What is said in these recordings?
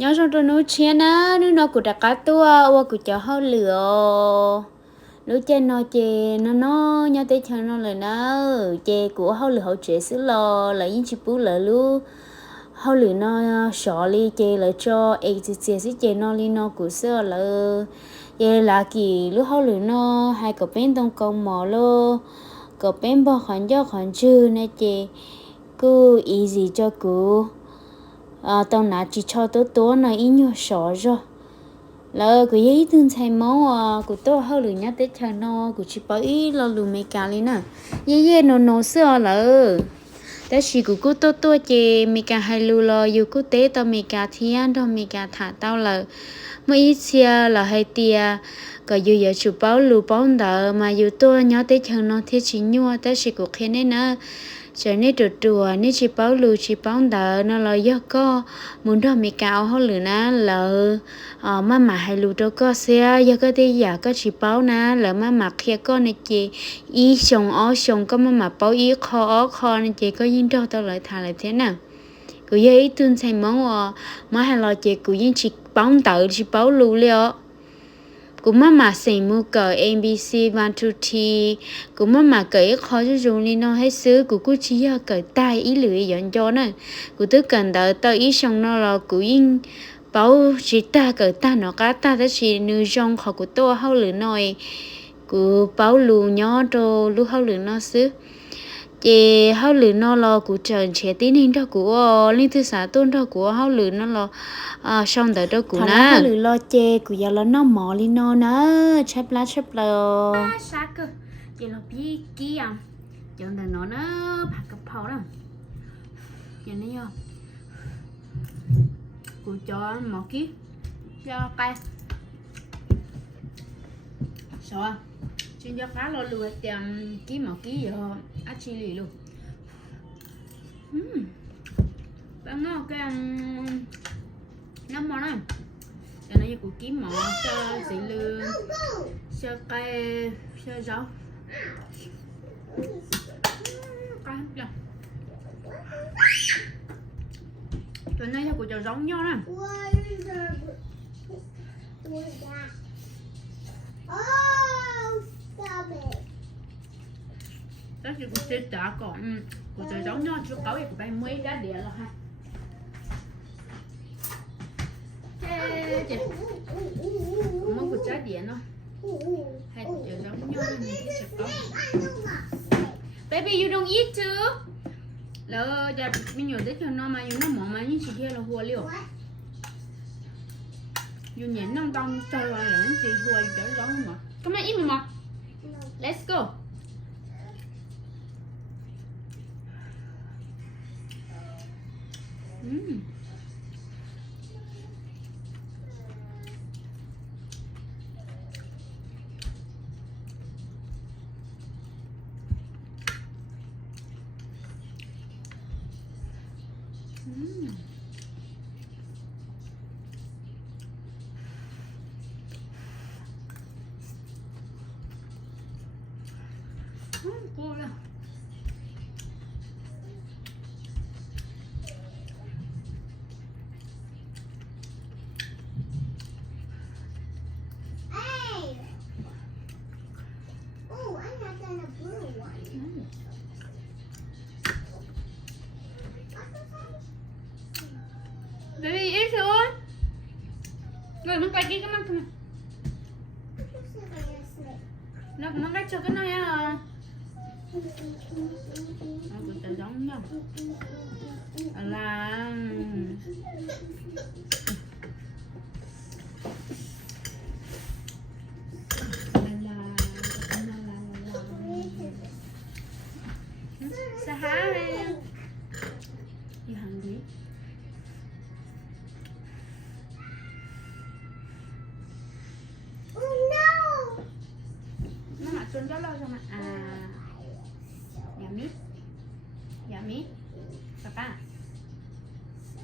nhớ trong tôi nói chuyện á nó cũng đã cá tua và cũng cho hơi lửa lúc trên nó chè nó nhớ tới cho nó là nó chè của hơi lửa hậu chế xứ lò là những chị bú lại luôn hơi lửa nó sợ li chè lại cho ấy chị chè nó li nó của xưa là vậy là kỳ lúc hơi lửa nó hai cặp bên tông công mỏ lô cặp bên bao khoản cho khoản chư này chè cứ ý gì cho cứ tao nãy chỉ cho tôi này ít nhiều sợ rồi là cái giấy tương thay máu của tôi hơi lười nhát tết chờ nó của chị bảo ý là lười mấy cá lên nè giấy nó sữa là đó chỉ của cô tôi chị mấy cá hay lười là yêu cô tế tao mấy cá thiên tao mấy cá thả tao là mấy xe là hay tia có yêu giờ chụp báo lười báo đỡ mà yêu tôi nhát tết chờ nó thế chỉ nhua đó chỉ của khen đấy nè cho nên trùa nên chỉ báo lưu chỉ báo đỡ nó là do có muốn đó mấy cao hơn lửa ná là mà hay lưu đó có xe do cái tí giả có chỉ báo ná là mà kia có này chị ý xong ó xong có mà báo ý kho này chị có yên đâu tao lại thà lại thế nào cứ ý tuân thành món mà hay là chị cứ yên chỉ báo đỡ chỉ báo lưu liệu cũng mà xem mua cờ NBC One Two Three cũng mà cởi khó cho dùng đi nó hết xứ của cô chỉ cởi tay ý lưỡi dọn cho nó của tôi cần đợi tao ý xong nó là của yên bảo chỉ ta cởi ta nó cá ta đó chỉ nuôi trong họ của tôi hao lửa nồi của bảo lù nhỏ rồi lúc hao lửa nó xứ chị hao lửa nó là của trời trẻ tí nên đó của linh thư xã tôn đó của hao lửa nó là xong đợi đó của nó hao lửa lo chê của giờ nó mò lên nó nữa chép lá sao cơ chị là bí kia chọn đợi nóผักกะเพราđó chị thấy chưa của cho mò kí cho cay sợ chuyên cho cá lo lùi tìm ký mỏ ký giờ ác chili luôn bạn ngon cái nấm món này cho nó của ký mỏ cho xì lương cho cây cho rau cay chưa tụi nó của cho giống nhau nè đó thì cũng sẽ trả còn của trời giống nhau chú cấu thì của bạn mới đã địa là ha chị cũng có của trái địa nó hay của trời giống nhau nên mình sẽ có baby you don't eat too là giờ mình nhớ tới cho nó mà nó mỏng mà như chị kia là hùa liều you nhện nó đông trời là lớn chị hùa trời giống mà come on eat mà let's go cô là baby eat thôi rồi mình quay kia cái mắt thôi nó cách cho cái này à nó cũng sẽ giống nhau là sa há you hungry nó mặc xuân đó lâu rồi mà yummy papa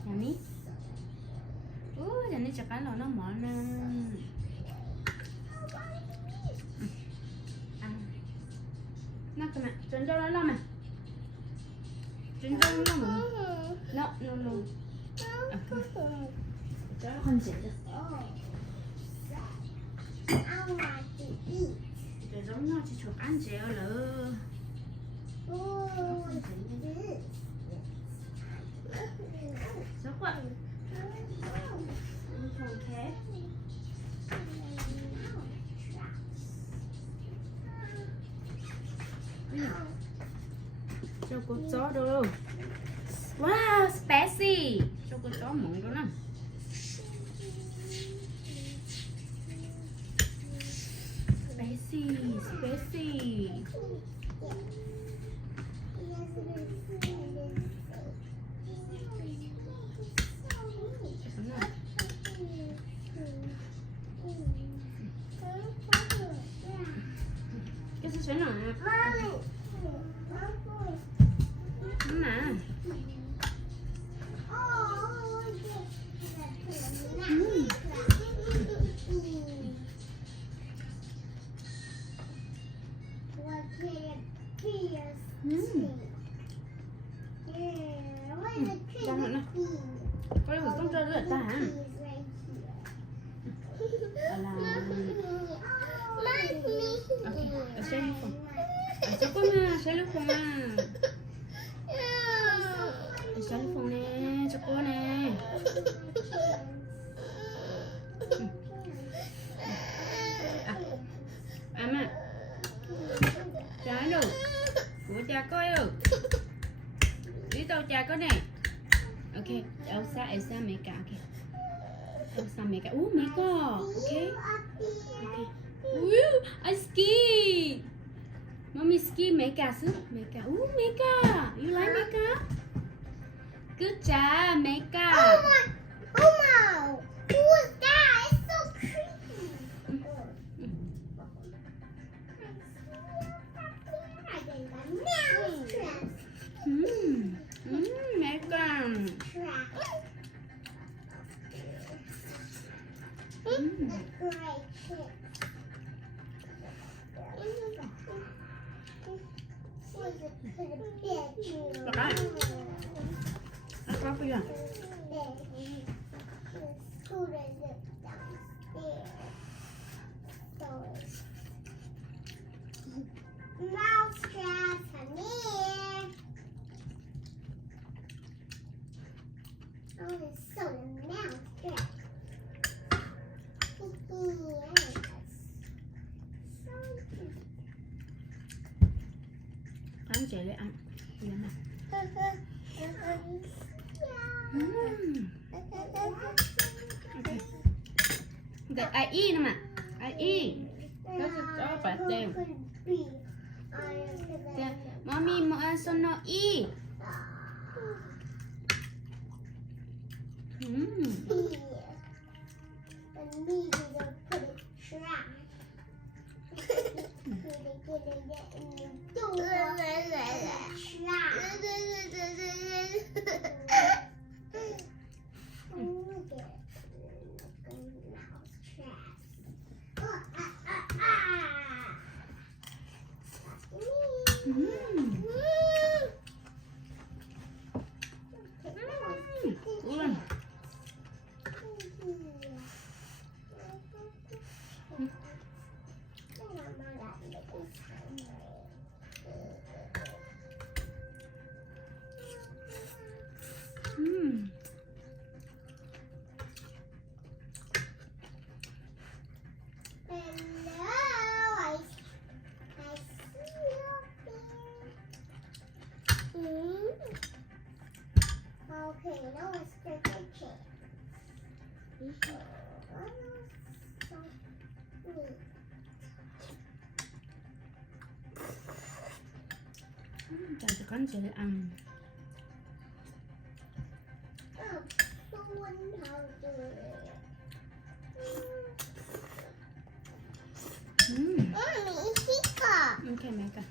yummy giờ này chắc cái nó mỏ nè nó cái mà xuân đó lâu mà xuân đó lâu mà no 건졌어. Rồi giống nó chỉ chụp ăn chéo lỡ. Rất vậy. Không khép. Cho cô chó đâu. Wow, spicy. Cho cô chó mỏng đó nè. Spicy, spicy. Cái gì nữa? Mà. Có được không cho rất ta hả? Cellphone nè, cho cô nè. Mà trái được của cha coi được đi tàu cha có nè. Ok, Elsa mấy cả kìa. Elsa mấy cả. Mấy cả. Ok. I ski. Mommy ski mấy cả chứ? Mấy cả. Mấy cả. You like mấy cả? Good job, mấy cả. Oh my. Who was that? It's so creepy. Mấy cả. Có bây giờ. Mouse trap for me. Oh, it's so the mouse trap. Ăn chị lấy ăn. Đi ăn nào. Để ai y nè mà. Ai y. Đó cho phải đều. Mommy mo sono y. Okay, now let's get the cake. Cho con sẽ ăn. Okay, mẹ cả.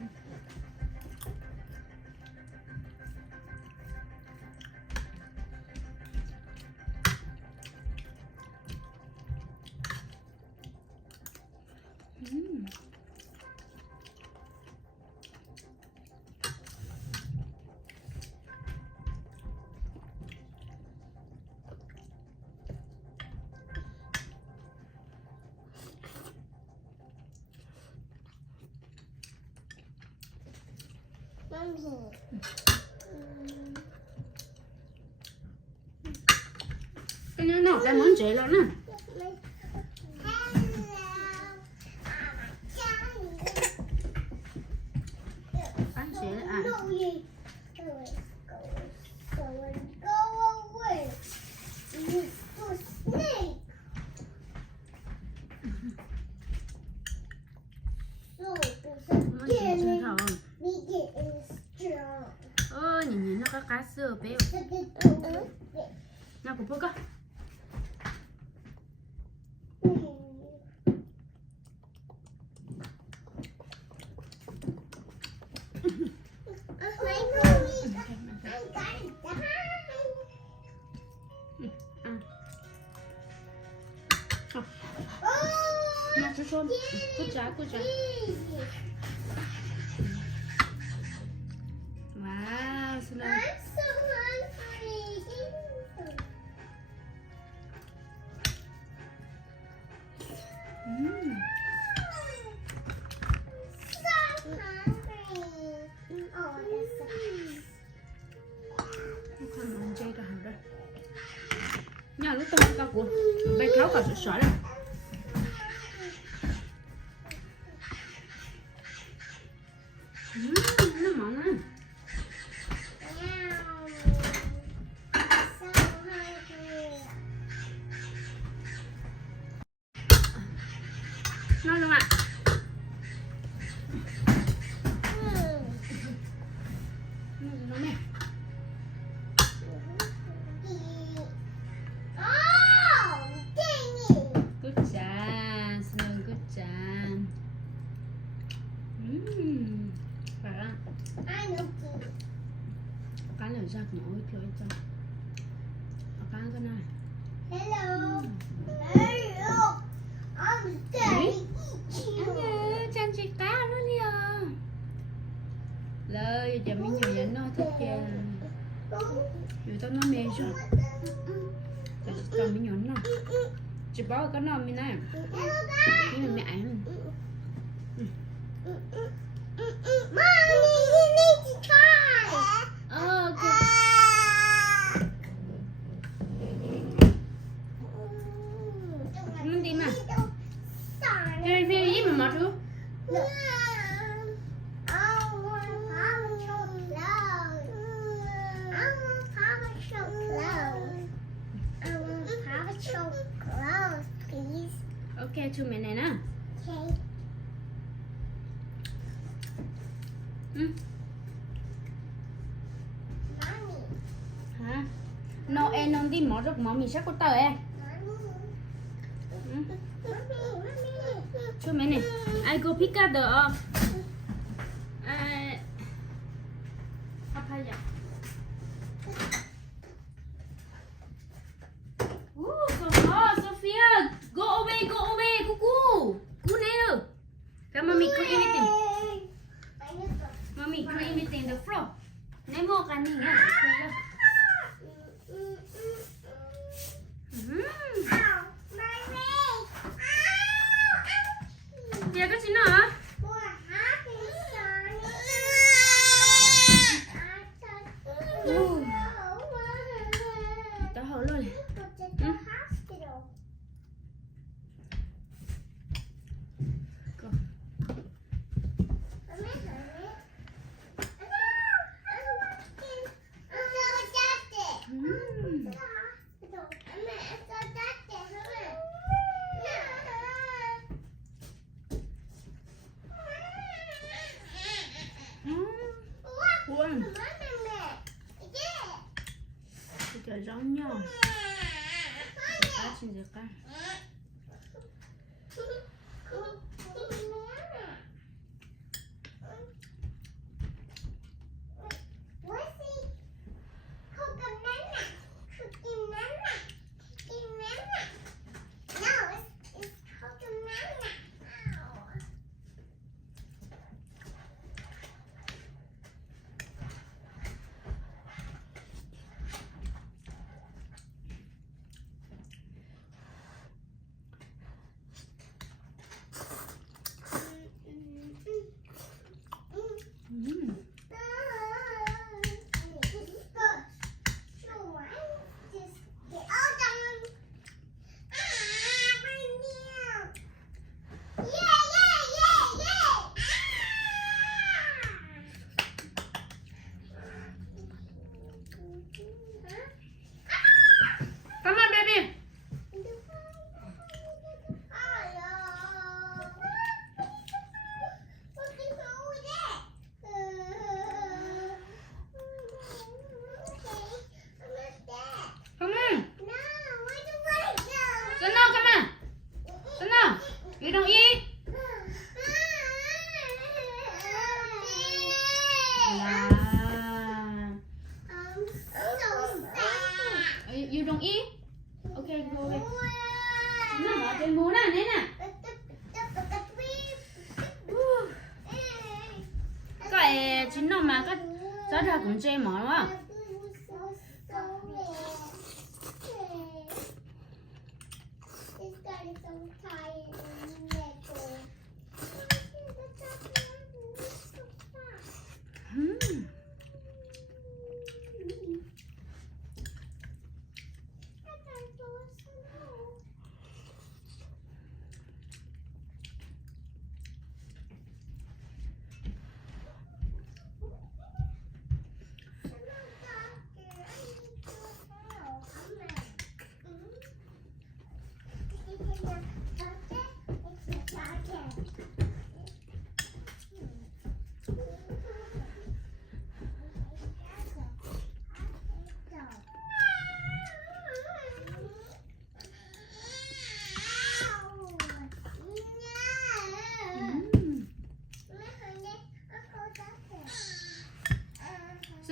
Mommy. Cái nó nấu cái món chị luôn nè. Anh chị à. Món chị chưa thầu không? Nhìn nó có cá sưa béo. Nào cũng có. Nào chú xôn. Cút trái. Wow, xin ơi. I'm so hungry. So hungry. Oh, that's so Không ăn chay cả hẳn đây. Nhà lúc tôi ăn cao của bay tháo cả sữa sỏi đây. Nó mỏng á. Ngon luôn ạ. Ngon nè. Good job, Snow, good job. Phải không? Cá lửa ra cũng ôi trời cho. Cá cái này. Hello. Hello. I'm daddy. Anh chan chị cá nó đi à. Lời giờ mình nhiều dẫn nó thích kìa. Dù tao nó mê rồi. Tao mình nhọn nó. Chị bảo có nó mình này. Cái này mẹ ăn. Mommy, you need to try. Okay. Mình đi mà. Cái này gì mà mệt luôn. Okay, cho mẹ này nè. Hả? No, em non đi mở được món mì sắc của tớ em. Cho mẹ này. I go pick up the papaya. Sophia, go away, cuckoo. Go now. Come, mommy, clean anything. Mommy, clean anything the floor. Lấy mua cái này nha. Dạ cái gì nữa hả? Tao hỏi luôn. Quân. Trời giống nhau. Cá xin được cá. Cái mũ này nè nè. Cái chính nó mà cái giá ra cũng chơi mỏ đúng không?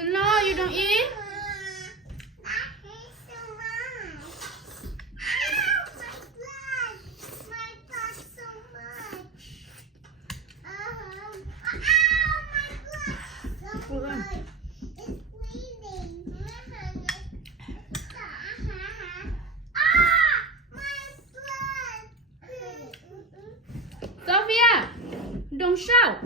No, you don't eat. Sophia, don't shout.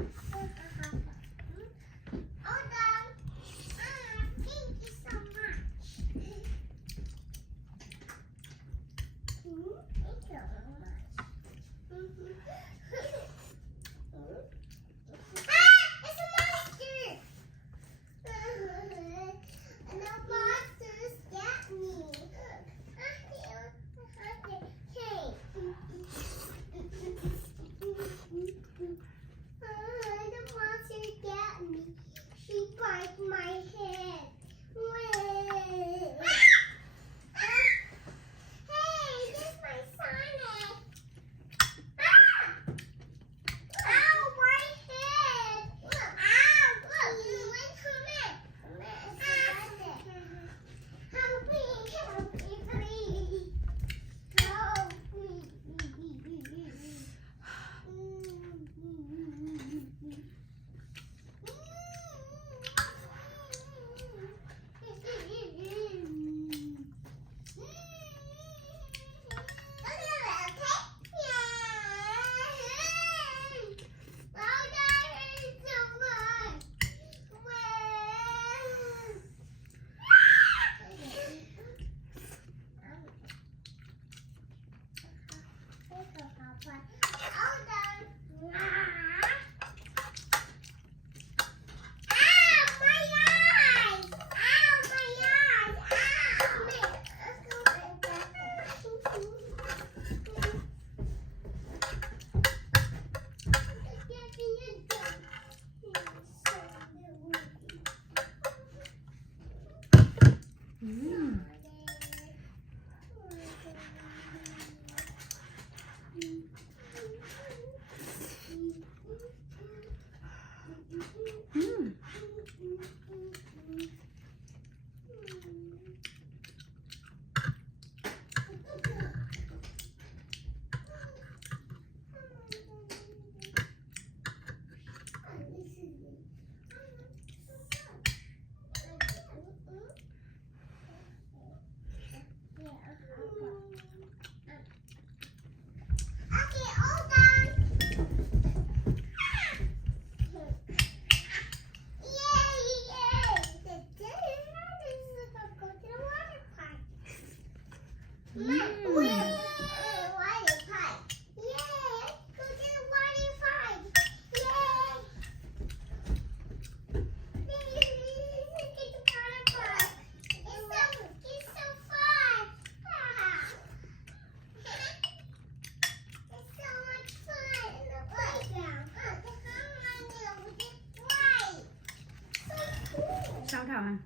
Sao thảo hả?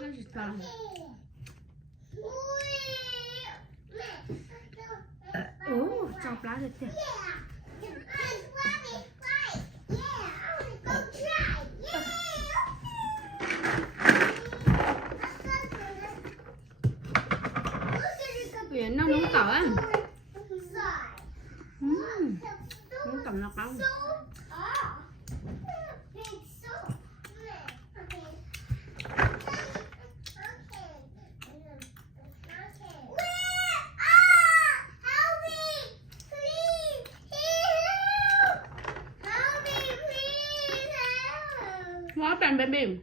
Nó chỉ còn chọc lá được chưa? quá. Muốn cầm nó không? What happened, baby?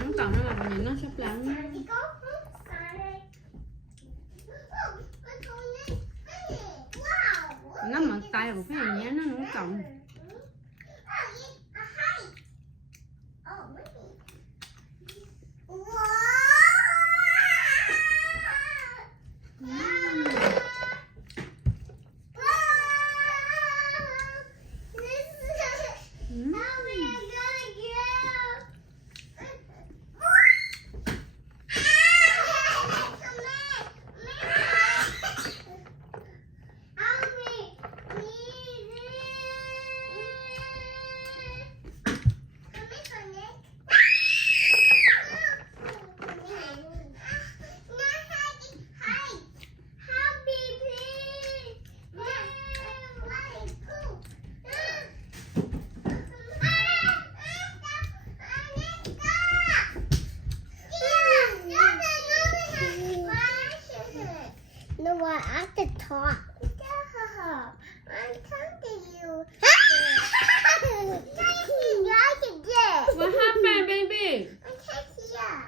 Nó còn nó mà nhìn nó sắp lắm. Nó mở tay một cái này nhé, nó cộng. No, I have to talk. I'm talking to you. What happened, baby? I can't hear.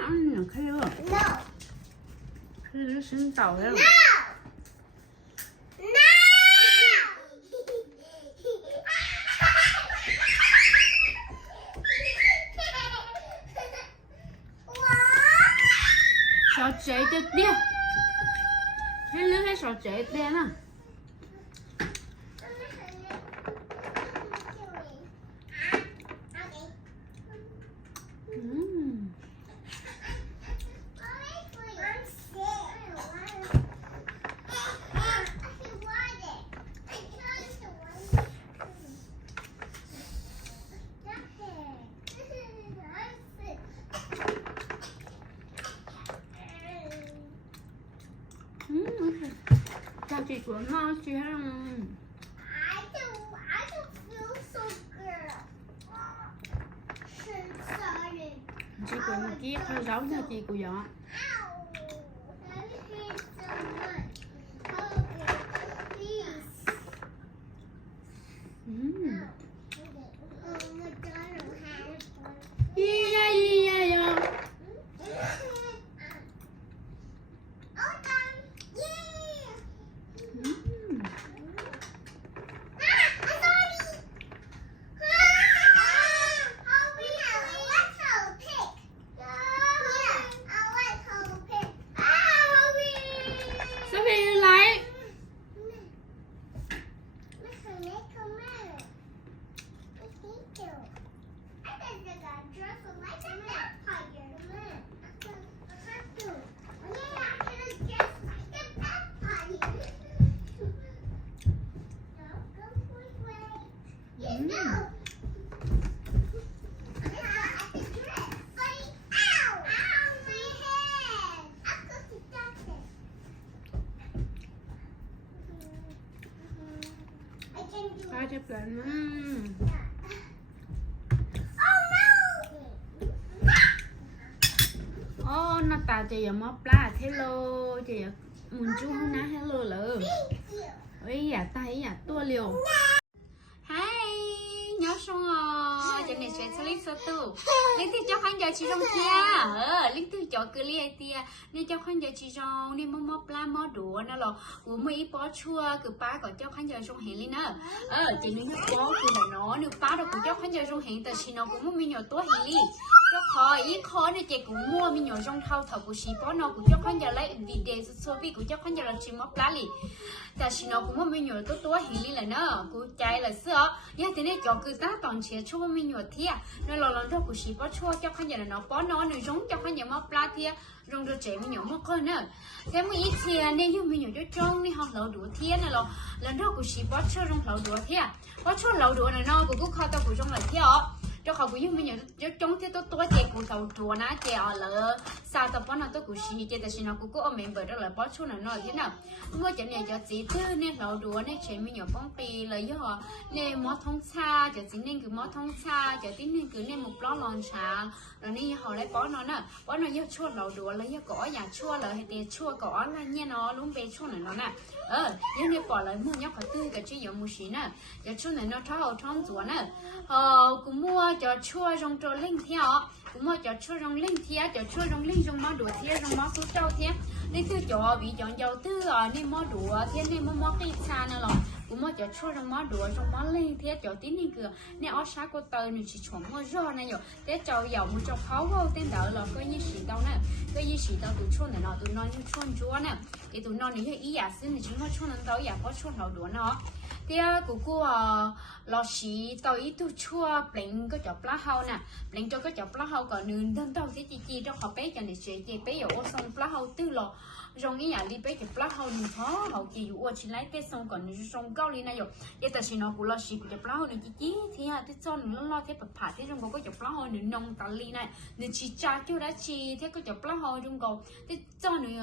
Anh là kêu. No. Kêu xin tàu đâu. No. Sợ chạy chết đi. Thấy lứa thấy sợ chạy đen á. Chào chị của nó chị thấy không? I don't feel so good. I'm sorry. Chị của nó kia hơi giấu cho chị của gió. Ow. That hurts so much. Okay, please. McDonald's has one. Yeah. Oh, done. Yeah. Sophie lấy. Coi chụp lên. Ô, nó tao chị giờ mất lá hello chị giờ muốn chú không ná hello lỡ. Ôi dạ tay dạ tua liều. Hey, nhớ xong rồi. cho nên sẽ xử lý số tu linh tư cho khán giả chỉ trong kia linh tư cho cứ lia tia nên cho khán giả chỉ trong nên mò pla mò đũa nó là của mấy bó chua cứ ba còn cho khán giả trong hiện linh nữa chỉ nên nó bó cứ là nó nếu ba đâu cũng cho khán giả trong hiện tại chỉ nó cũng mới nhỏ tối hiện đi cho khó này chị cũng mua mình nhỏ trong thau thầu của chị bó nó cũng cho khán giả lấy video số vi của cho khán giả là chỉ mò pla liแต่ชิโนกูไม่มีหยดตัวหินเลยเนอะกูใจเลยเสือยาทีนี้จอคือตาตอนเชียชั่วไม่หยดเทียนั่นเราเท่ากูชีป้อชั่วเจ้าขันยันเนาะป้อนอนหนึ่งจงเจ้าขันยันมาปลาเทียรองตัวเจ๋ไม่หยดมากคนเนอะแต่เมื่ออีเทียเนี่ยยุ่งไม่หยดจ้องนี่ห้องเราดูเทียนั่นเราเท่ากูชีป้อชั่วรองเราดูเทียป้อชั่วเราดูเนาะกูเข้าตัวกูจงเลยเทียchoเขากูยุ่งไม่หยดจ้องเทียตัวเจ๋กูเราดูนะเจ๋อเลยซาตัวป้อนตัวกูชีเจ๋แต่ชิโนกูก็เอาเมมเบอร์ได้เลยป้อชั่วนั่นเนาะที่น่ะเมื่อจะเนี่ยจะจีตื้อเนี่ยเราดูเนี่ยเฉยไม่หยดป้องปีเลยย่อเนี่ยมอท้องชาจะจีเนี่ยคือมอท้องชาจะที่เนี่ยคือเนี่ยมุกล้อลอนช้างแล้วนี่เขาได้ป้อนnó nèป้อนnóย่อชั่วเราดูแล้วย่อก่ออยากชั่วเลยให้เตะชั่วก่ออะไรเนี่ยเนาะลุ้มเบชั่วหน่อยเนาะน่ะย่อเนี่ยปล่อยเลยmua nhócเขาตื้อกับชี้ยอมมือสีน่ะจะชั่วหน่อยเนาะท้าเอาท้องจั่วน่ะกูมั่วจะชั่วตรงตัวเล่งเที่ยวกูมั่วจะชั่วตรงเล่งเที่ยวจะชั่วตรงเล่งตรงม้าดัวเที่ยวตรงม้าสู้เจ้าเที่ยวนี่ตื้อจ่อวีจ่อเจ้าตื้อนี่ม้าดัวเที่ยวนี่ม้ากีชาน่ะหรอกูมั่วจะชั่วตรงม้าดัวตรงม้าเล่งเที่ยวจ่อที่นี่คือเนี่ยอ้อช้าก็เตยหนึ่งชิ้นมั่วร่อน่ะอยู่แต่เจ้าเหยามันจะเผาเอาเต้นเดาหรอก็ยี่สิบเตาน่ะก็ยี่สิบเตาตัวชั่วน่ะเนาะตัวนอนยี่ชั่วจัวน่ะไอตัวนอนนี่ยี่อยากซื้อนี่ชิ้นว่าชั่วนั้นเตาอยากเพราะชั่วเราดัวเนาะเดี๋ยวกูเราสีตัวอีตัวชั่วเปล่งก็จับปลาเฮาน่ะเปล่งก็จับปลาเฮาก่อนนึงเดินที่จีเจ้าเขาเป๊ะจังเลยเสียเจ๊เป๊ะอยู่ส่งปลาเฮาตื้อหรอรงนี้อย่างรีเป๊ะจับปลาเฮาหนึ่งท้อเฮาจีอยู่ว่าชิ้นไรเป๊ะส่งก่อนนึงส่งเกาหลีน่ะอยู่เดี๋ยวแต่ชิ้นเรากูเราสีกูจับปลาเฮาหนึ่งจีที่ฮะที่จ้อนหนึ่งล้อที่ผ่าที่รงก็จับปลาเฮาหนึ่งนองตาลีน่ะหนึ่งจีจ้าจู่ได้จีที่ก็จับปลาเฮารงก็ที่จ้อนหนึ่ง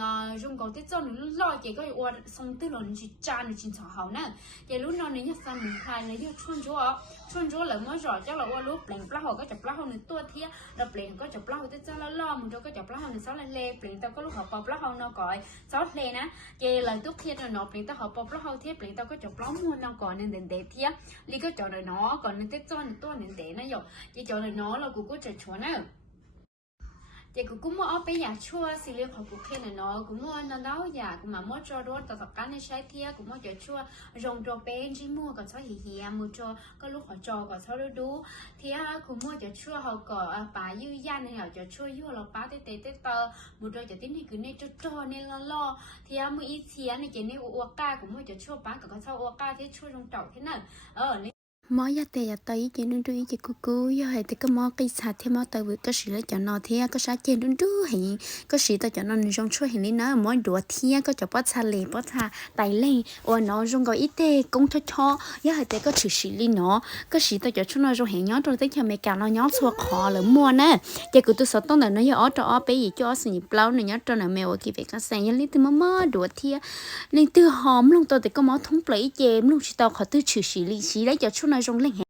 รงก็ที่จ้อนหนึ่งล้อเจ๊ก็อยู่ว่าส่งตื้อหรอหนึ่งจีจ้าหนึ่งจีสาวเฮาน่ะเจ๊รู้นอนหนึ่งยังสั่นหนึ่งใครเลยยังชวนจั่วเลยเมื่อจอดเจ้าเราว่ารู้เปล่งปลาหัวก็จับปลาหัวหนึ่งตัวเทียเราเปล่งก็จับปลาหัวเจ้าละล้อมึงก็จับปลาหัวหนึ่งซ้อนเล่เปล่งแต่ก็ลูกหัวปอปลาหัวนอก่อยซ้อนเลยนะเจเลยตุ๊กเทียนเนาะเปล่งแต่หัวปอปลาหัวเทียเปล่งแต่ก็จับปลาหัวนอก่อนหนึ่งเด็ดเทียลีก็จอดเลยเนาะก่อนหนึ่งเต้จ้อนตัวหนึ่งเด็ดนะหยกเจจอดเลยเนาะเรากูก็จะชวนนะเด็กกูมั่วเอาไปอยากชั่วสิเรื่องของกูแค่ไหนเนาะกูมั่วนอนเล่าอยากกูมามั่วจอรถต่อการในใช้เที่ยกูมั่วจะชั่วรงตัวเป็นที่มั่วก็ชอบเฮียมือจอก็ลูกหัวจอก็ชอบดูเที่ยกูมั่วจะชั่วเขาก็ป่ายื้อย่านเนี่ยจะชั่วยั่วเราป้าเตะเตอมือจอจะที่นี่คือในจอในล้อเที่ยมืออีเทียในเจนี่อ้วกก้ากูมั่วจะชั่วป้าก็ชอบอ้วกก้าที่ชั่วรงเต่าที่นั่นมอยาเตยตายเจนุนดูอีกูยาให้แต่ก็มอกิสาเทมอตาวก็สิแล้วจะนอเทียก็ชาเจนุนดูเห็นก็สิแต่จะนอนจงช่วยเห็นนี่นะมอดัวเทียก็จะป้อชาเลป้อชาไตเล่โอ้นอจงก็อีเตกงท้อยาให้แต่ก็ถือสิลีเนาะก็สิแต่จะช่วยนอจงเห็นย้อนตัวแต่จะไม่การนอย้อนสัวคอหรือมัวนะเจกูตัวสดต้องแต่นอยอ้อตัวอ้อไปอีจ่อสิเปล่าเนี่ยย้อนตัวน่ะแมวกี่เวกันแสงยันลิตัวมอดัวเทียในตัวหอมลงตัวแต่ก็มอทุ่งปล่อยเจมลงชิตาขอตัวถือสิลีสิแล้วจะช่วยนอจงเล่ง